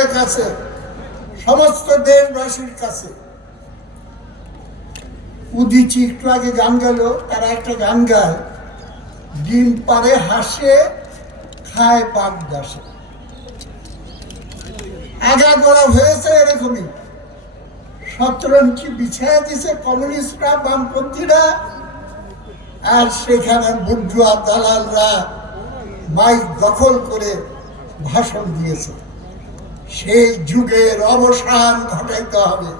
আপনাদের কাছে, সমস্ত দেশবাসীর কাছে। উদিচি একটু আগে গান গেল তারা একটা গান গায়, ডিম পারে হাসে, খায় পাক দাসে। আগা গোড়া হয়েছে এরকমই। শতরঞ্চি বিছায় দিছে কমিউনিস্টরা, বামপন্থীরা, আর সেখানে দালালরা মাইক দখল করে ভাষণ দিয়েছে। সেই যুগের অবসান ঘটাইতে হবে।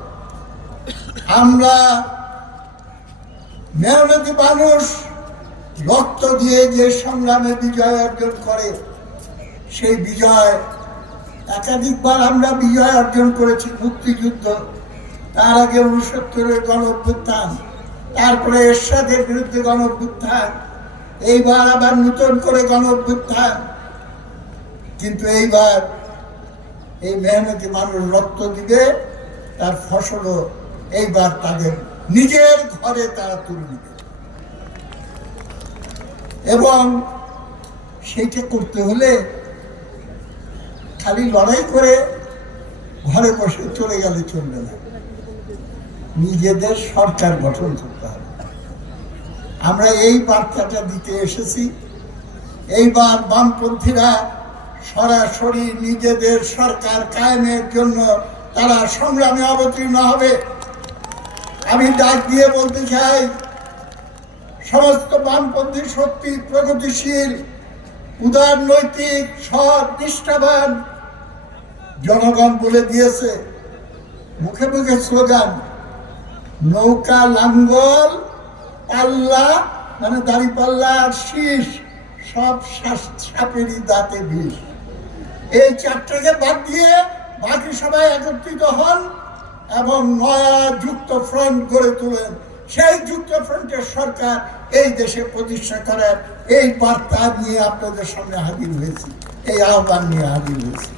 আমরা মেহনতি মানুষ, রক্ত দিয়ে যে সংগ্রামে বিজয় অর্জন করে, সেই বিজয় একাধিকবার আমরা বিজয় অর্জন করেছি, মুক্তিযুদ্ধ, তার আগে উনসত্তরের গণ তারপরে এরশাদের বিরুদ্ধে গণ এইবার আবার নতুন করে গণ কিন্তু এইবার এই মেহনতি মানুষ রক্ত দিবে, তার ফসলও এইবার তাদের নিজের ঘরে তারা তুলে নিবে। এবং সেইটা করতে হলে খালি লড়াই করে ঘরে বসে চলে গেলে চলবে না। নিজেদের সরকার গঠন করতে হবে। আমরা এই বার্তাটা দিতে এসেছি। এইবার বামপন্থীরা সরাসরি নিজেদের সরকার কায়েমের জন্য তারা সংগ্রামে অবতীর্ণ হবে। আমি ডাক দিয়ে বলতে চাই, সমস্ত বামপন্থী শক্তি প্রগতিশীল, উদার নৈতিক, সৎ, নিষ্ঠাবান, জনগণ বলে দিয়েছে। মুখে মুখে স্লোগান, নৌকা লাঙ্গল, পাল্লা মানে দাড়ি পাল্লা আর শীষ। সব সাপেরই দাঁতে বিষ এই চারটাকে বাদ দিয়ে বাকি সবাই একত্রিত হন এবং নয়া যুক্ত ফ্রন্ট গড়ে তোলেন। সেই যুক্ত ফ্রন্টের সরকার এই দেশে প্রতিষ্ঠা করার এই বার্তা নিয়ে আপনাদের সামনে হাজির হয়েছি। এই আহ্বান নিয়ে হাজির হয়েছি।